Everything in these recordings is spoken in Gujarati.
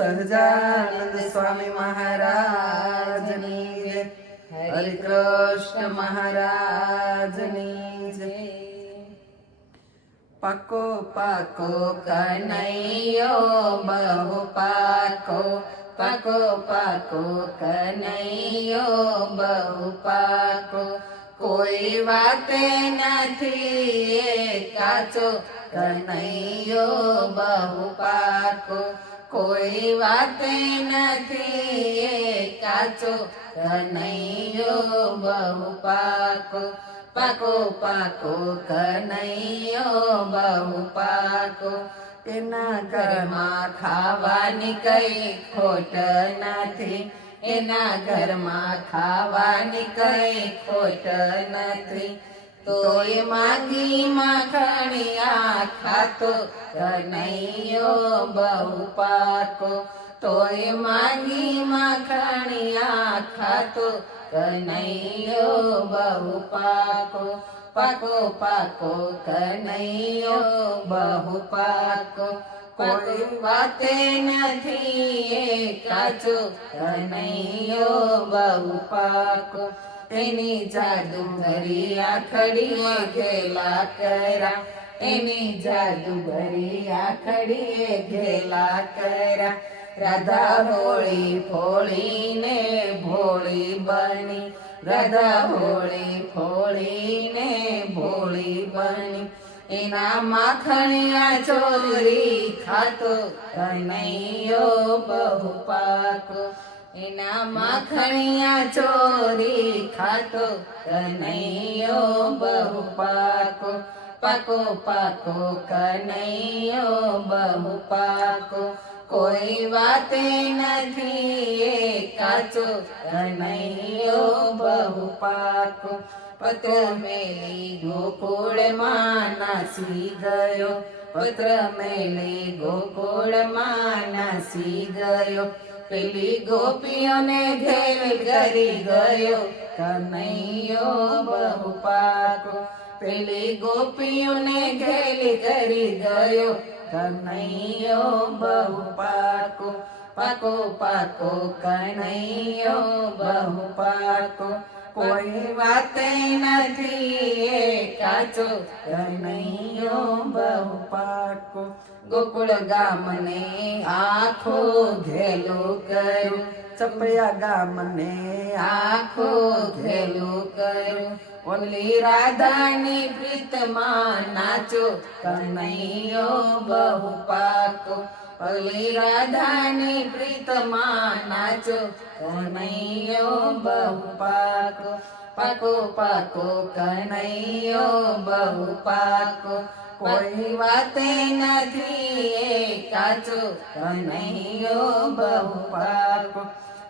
સહજાનંદ સ્વામી મહારાજની જય, હરે કૃષ્ણ મહારાજની જય। પાકો પાકો કનૈયો બહુ પાકો, પાકો પાકો કનૈયો બહુ પાકો, કોઈ વાતે નથી એ કાચો કનૈયો બહુ પાકો, કોઈ વાતે નથી એ કાચો કનૈયો બહુ પાકો, પાકો પાકો કનૈયો બહુ પાકો, એના ઘરમાં ખાવાની કઈ ખોટ નથી, એના ઘરમાં ખાવાની કઈ ખોટ નથી, તોય માગી માખણિયા ખાતો કનૈયો બહુ પાકો, તોય માગી માખણિયા ખાતો કનૈયો બહુ પાકો, પાકો પાકો કનૈયો બહુ પાકો, કોઈ વાતે નથી એ કાચો કનૈયો બહુ પાકો, એની જાદુગરી આખડીએ ઘેલા કર્યા, એની જાદુગરી આખડીએ ઘેલા કર્યા, રાધા હોળી ફોળીને ભોળી બની, રાધા હોળી ફોળીને ભોળી બની, એના માખણિયા ચોરી ખાતો કનૈયો બહુ પાકો, એના માખણિયા ચોરી ખાતો કનૈયો બહુ પાકો, પાકો પાકો કનૈયો બહુ પાકો, કોઈ વાતે નથી એ કાચો કનૈયો બહુ પાકો, પત્ર મેલી ગોકુળમાં નાસી ગયો, પત્ર મેલી ગોકુળમાં નાસી ગયો, પેલી ગોપીઓને ઘેર કરી ગયો કનૈયો બહુ પાકો, પેલી ગોપીઓને ઘેર કરી ગયો કનૈયો બહુ પાકો, પાકો પાકો કનૈયો બહુ પાકો, કોઈ વાતે નથી એ કાચો કનૈયો બહુ પાકો, ગોકુળ ગામને આખો ઘેલો કર્યો, ચપયા ગામને આખો ઘેલો કર્યો, ઓલી રાધાની પ્રીતમાં નાચો કનૈયો બહુ પાકો, ઓલી રાધાની પ્રીતમાં નાચો કનૈયો બહુ પાકો, પાકો પાકો કનૈયો બહુ પાકો, કોઈ વાતે નથી એ કાચો કનૈયો બહુ પાકો,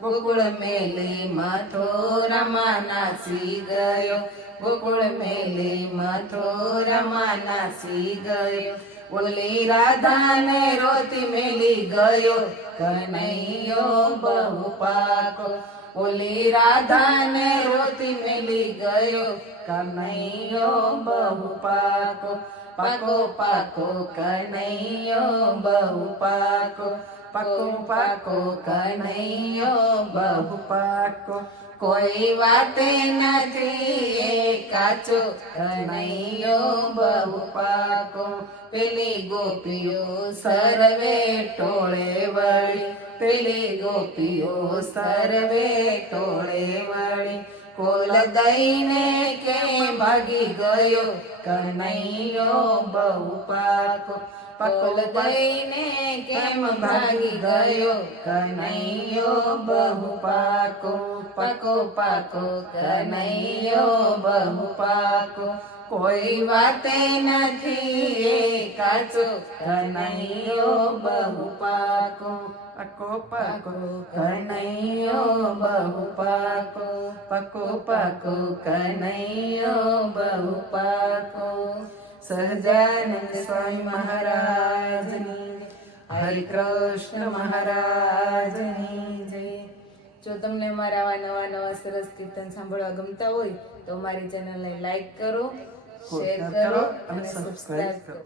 ગોકુળ મેલી મથુરામાં નાસી ગયો, ગોકુળ મેલી મથુરામાં નાસી ગયો, ઓલી રાધાને રોતી મેલી ગયો કનૈયો બહુ પાકો, ઓલી રાધાને રોતી મેલી ગયો કનૈયો બહુ પાકો, પાકો પાકો કનૈયો બહુ પાકો, પાકો પાકો કનૈયો બહુ પાકો, કોઈ વાતે નથી એ કાચો કનૈયો બહુ પાકો, પેલી ગોપીઓ સર્વે ટોળે વળી, પેલી ગોપીઓ સર્વે ટોળે વળી, કોલ દઈને કે ભાગી ગયો કનૈયો બહુ પાકો, પકોલ દઈને કેમ ભાગી ગયો કનૈયો બહુ પાકો, પાકો પાકો કનૈયો બહુ પાકો, કોઈ વાતે નથી એ કાચો કનૈયો બહુ પાકો, પાકો પાકો કનૈયો બહુ પાકો, પાકો પાકો કનૈયો બહુ પાકો। સહજાનંદ સ્વામી મહારાજની, હરે કૃષ્ણ મહારાજની જય। જો તમને મારા આવા નવા સરસ કીર્તન સાંભળવા ગમતા હોય તો મારી ચેનલને લાઈક કરો, શેર કરો અને સબસ્ક્રાઇબ કરો।